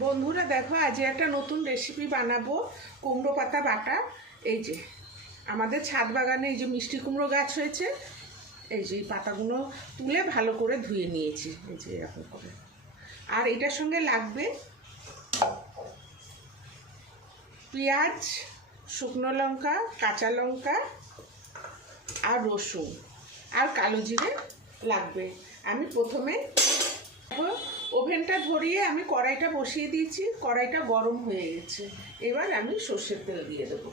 বন্ধুরা, দেখো আজ একটা নতুন রেসিপি বানাবো, কুমড়ো পাতা বাটা। এই যে, আমাদের ছাদ বাগানে এই যে মিষ্টি কুমড়ো গাছ হয়েছে, এই যে এই পাতাগুলো তুলে ভালো করে ধুয়ে নিয়েছি। এই যে এরকম করে। আর এটার সঙ্গে লাগবে পেঁয়াজ, শুকনো লঙ্কা, কাঁচা লঙ্কা আর রসুন। আর কালো জিরে লাগবে। আমি প্রথমে ওভেনটা ধরিয়ে আমি কড়াইটা বসিয়ে দিয়েছি, কড়াইটা গরম হয়ে গেছে। এবার আমি সর্ষের তেল দিয়ে দেবো।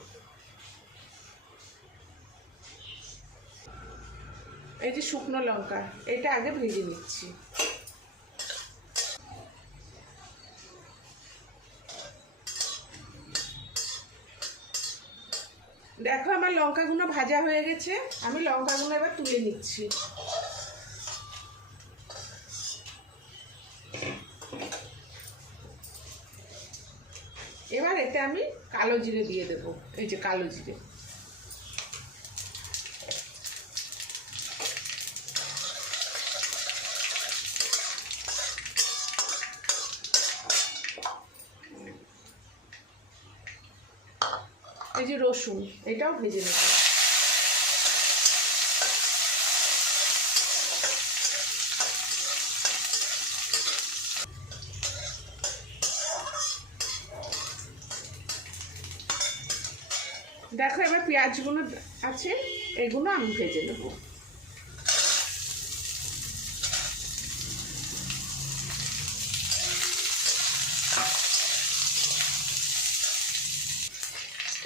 এই যে শুকনো লঙ্কা, এটা আগে ভেজে নিচ্ছি। দেখো, আমার লঙ্কাগুলো ভাজা হয়ে গেছে। আমি লঙ্কাগুলো এবার তুলে নিচ্ছি এবার এতে আমি কালো জিরে দিয়ে দেব, এই যে কালো জিরে। এই যে রসুন, এটাও ভেজে নেব। দেখো এবার পেঁয়াজগুলো আছে, এগুলো আমি ভেজে নেব।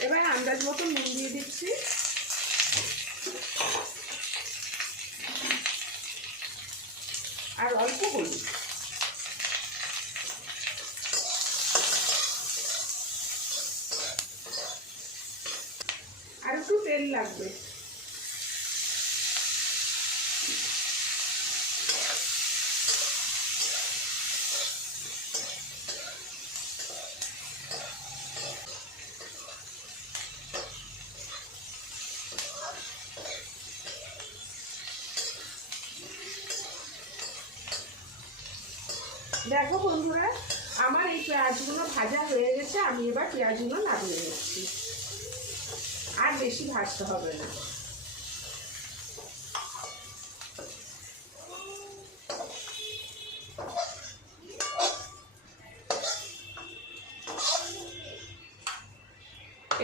এবার আন্দাজ মতো নুন দিয়ে দিচ্ছি। আর অল্প হলুদ। আর একটু তেল লাগবে। দেখো বন্ধুরা, আমার এই পেঁয়াজগুলো ভাজা হয়ে গেছে, আমি এবার পেঁয়াজগুলো লাগিয়ে নিচ্ছি। বেশি ভাজতে হবে না।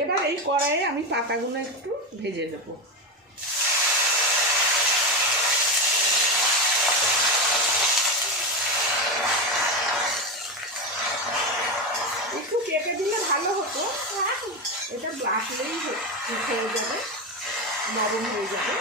এবার এই কড়াইয়ে আমি পাতাগুলো একটু ভেজে নেব। একটু কেটে দিলে ভালো হতো। এটা ব্লাসলেই হয়ে যাবে, নরম হয়ে যাবে।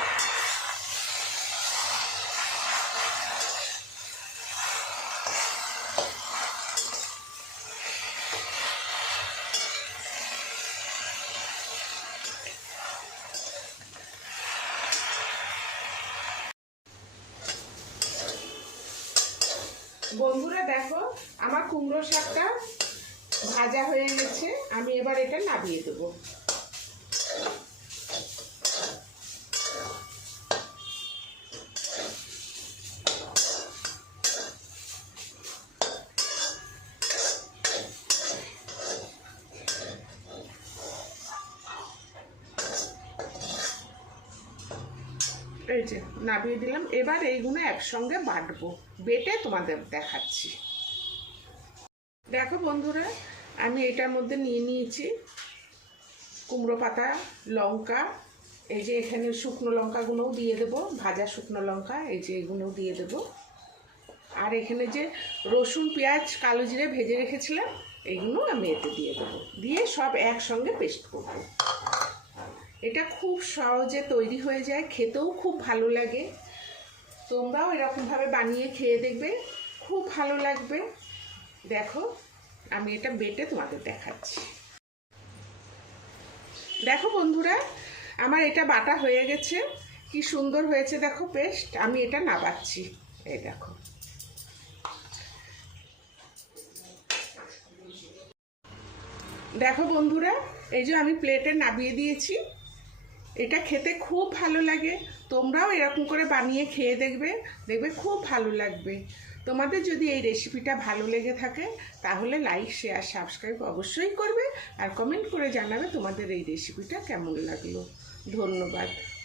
বন্ধুরা দেখো, আমার কুমড়ো শাকটা ভাজা হয়ে গেছে, আমি এবার এটা নামিয়ে দেবো। এই যে নামিয়ে দিলাম, এবার এইগুলো একসঙ্গে বাটবো। বেটে তোমাদের দেখাচ্ছি। দেখো বন্ধুরা, আমি এটার মধ্যে নিয়ে নিয়েছি কুমড়ো পাতা, লঙ্কা, এই যে এখানে শুকনো লঙ্কাগুলোও দিয়ে দেবো, ভাজা শুকনো লঙ্কা, এই যে এগুলোও দিয়ে দেবো। আর এখানে যে রসুন, পেঁয়াজ, কালো জিরে ভেজে রেখেছিলাম, এগুলো আমি এতে দিয়ে দেবো। দিয়ে সব একসঙ্গে পেস্ট করব। এটা খুব সহজে তৈরি হয়ে যায়, খেতেও খুব ভালো লাগে। তোমরাও এরকমভাবে বানিয়ে খেয়ে দেখবে, খুব ভালো লাগবে। দেখো, আমি এটা বেটে তোমাদের দেখাচ্ছি। দেখো বন্ধুরা, আমার এটা বাটা হয়ে গেছে। কি সুন্দর হয়েছে দেখো পেস্ট, আমি এটা নাবাচ্ছি। এই দেখো। দেখো বন্ধুরা, এই যে আমি প্লেটে নাবিয়ে দিয়েছি। এটা খেতে খুব ভালো লাগে। তোমরাও এরকম করে বানিয়ে খেয়ে দেখবে দেখবে খুব ভালো লাগবে। তোমাদের যদি এই রেসিপিটা ভালো লেগে থাকে, তাহলে লাইক শেয়ার সাবস্ক্রাইব অবশ্যই করবে আর কমেন্ট করে জানাবে তোমাদের এই রেসিপিটা কেমন লাগল। ধন্যবাদ।